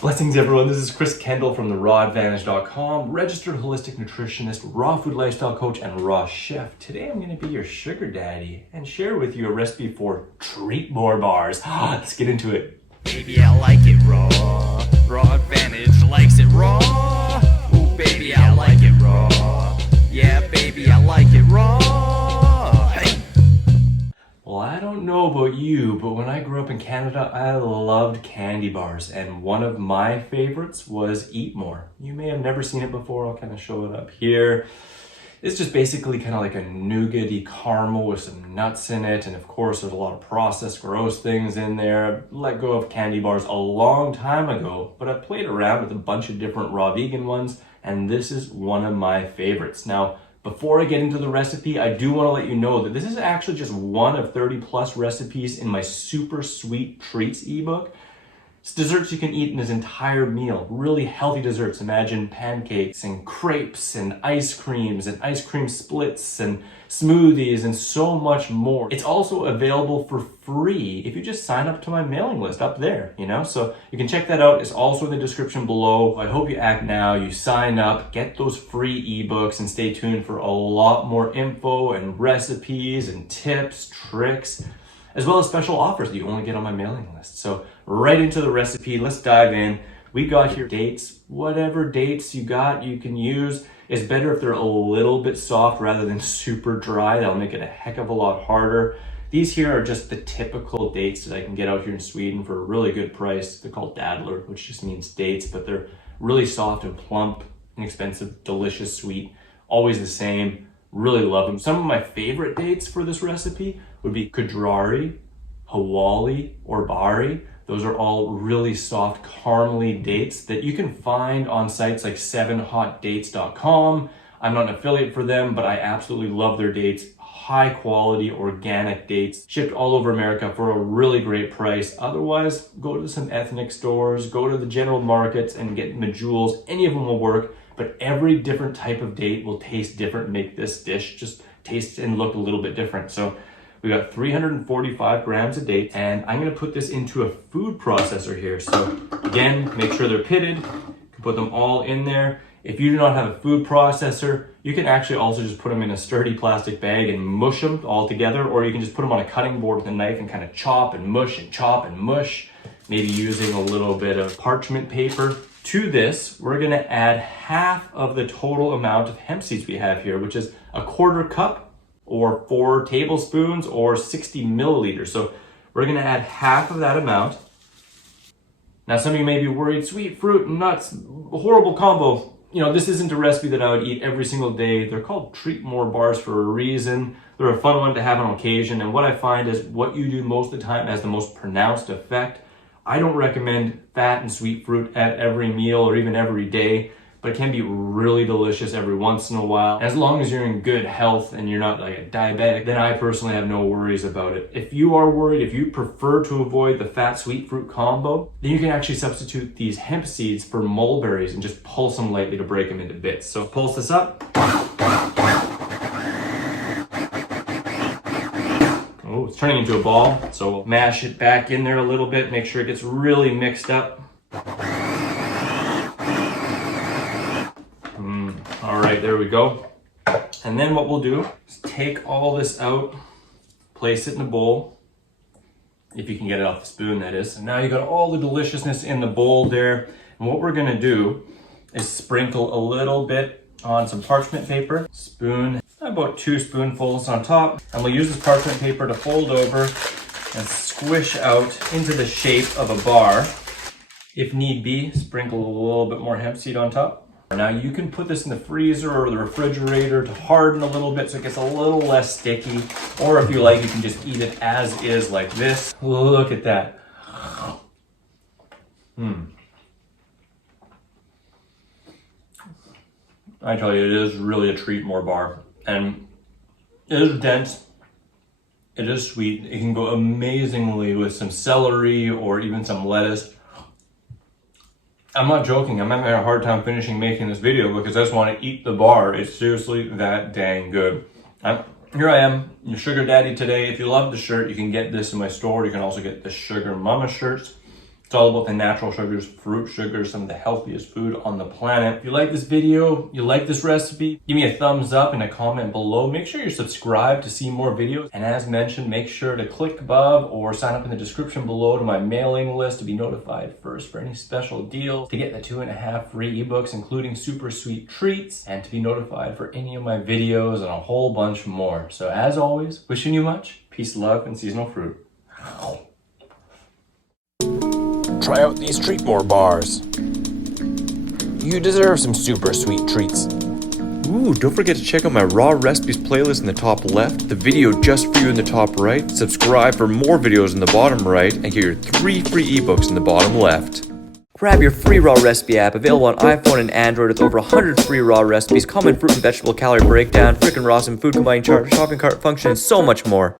Blessings everyone, this is Chris Kendall from therawadvantage.com, registered holistic nutritionist, raw food lifestyle coach, and raw chef. Today I'm going to be your sugar daddy and share with you a recipe for treat more bars. Let's get into it. Baby, I like it raw. Raw Advantage likes it raw. Ooh, baby, I like it raw. Yeah, baby, I like it raw. Hey. Well, I don't know about you, but when I grew up in Canada, I loved candy bars, and one of my favorites was Eat More. You may have never seen it before. I'll kind of show it up here. It's just basically kind of like a nougaty caramel with some nuts in it, and of course there's a lot of processed gross things in there. I let go of candy bars a long time ago, but I've played around with a bunch of different raw vegan ones, and this is one of my favorites. Now, before I get into the recipe, I do want to let you know that this is actually just one of 30 plus recipes in my super sweet treats ebook. It's desserts you can eat in this entire meal, really healthy desserts. Imagine pancakes and crepes and ice cream splits and smoothies and so much more. It's also available for free if you just sign up to my mailing list up there, so you can check that out. It's also in the description below. I hope you act now, you sign up, get those free ebooks, and stay tuned for a lot more info and recipes and tips, tricks, as well as special offers that you only get on my mailing list. So right into the recipe, let's dive in. We got here dates. Whatever dates you got, you can use. It's better if they're a little bit soft rather than super dry. That'll make it a heck of a lot harder. These here are just the typical dates that I can get out here in Sweden for a really good price. They're called dadler, which just means dates, but they're really soft and plump, inexpensive, delicious, sweet, always the same. Really love them. Some of my favorite dates for this recipe would be Kudrari, Hawali, or Bari. Those are all really soft, caramely dates that you can find on sites like 7hotdates.com. I'm not an affiliate for them, but I absolutely love their dates. High quality, organic dates, shipped all over America for a really great price. Otherwise, go to some ethnic stores, go to the general markets and get Medjewels. Any of them will work, but every different type of date will taste different, make this dish just taste and look a little bit different. So we got 345 grams of dates, and I'm gonna put this into a food processor here. So again, make sure they're pitted. You can put them all in there. If you do not have a food processor, you can actually also just put them in a sturdy plastic bag and mush them all together, or you can just put them on a cutting board with a knife and kind of chop and mush and chop and mush, maybe using a little bit of parchment paper. To this, we're gonna add half of the total amount of hemp seeds we have here, which is a quarter cup or 4 tablespoons or 60 milliliters. So we're gonna add half of that amount. Now some of you may be worried, sweet fruit and nuts, horrible combo. This isn't a recipe that I would eat every single day. They're called treat more bars for a reason. They're a fun one to have on occasion, and what I find is what you do most of the time has the most pronounced effect. I don't recommend fat and sweet fruit at every meal or even every day, but it can be really delicious every once in a while. As long as you're in good health and you're not like a diabetic, then I personally have no worries about it. If you are worried, if you prefer to avoid the fat sweet fruit combo, then you can actually substitute these hemp seeds for mulberries and just pulse them lightly to break them into bits. So pulse this up. Oh, it's turning into a ball. So we'll mash it back in there a little bit, make sure it gets really mixed up. All right, there we go. And then what we'll do is take all this out, place it in a bowl, if you can get it off the spoon, that is. And now you got all the deliciousness in the bowl there. And what we're gonna do is sprinkle a little bit on some parchment paper, spoon, about 2 spoonfuls on top. And we'll use this parchment paper to fold over and squish out into the shape of a bar. If need be, sprinkle a little bit more hemp seed on top. Now you can put this in the freezer or the refrigerator to harden a little bit so it gets a little less sticky. Or if you like, you can just eat it as is like this. Look at that. I tell you, it is really a treat more bar. And it is dense. It is sweet. It can go amazingly with some celery or even some lettuce. I'm not joking. I'm having a hard time finishing making this video because I just want to eat the bar. It's seriously that dang good. Here I am, your sugar daddy today. If you love the shirt, you can get this in my store. You can also get the Sugar Mama shirts. It's all about the natural sugars, fruit sugars, some of the healthiest food on the planet. If you like this video, you like this recipe, give me a thumbs up and a comment below. Make sure you're subscribed to see more videos. And as mentioned, make sure to click above or sign up in the description below to my mailing list to be notified first for any special deals, to get the 2.5 free ebooks, including super sweet treats, and to be notified for any of my videos and a whole bunch more. So as always, wishing you much peace, love, and seasonal fruit. Try out these Treatmore bars. You deserve some super sweet treats. Ooh, don't forget to check out my raw recipes playlist in the top left, the video just for you in the top right, subscribe for more videos in the bottom right, and get your 3 free ebooks in the bottom left. Grab your free raw recipe app, available on iPhone and Android with over 100 free raw recipes, common fruit and vegetable calorie breakdown, frickin' raw, some food combining chart, shopping cart function, and so much more.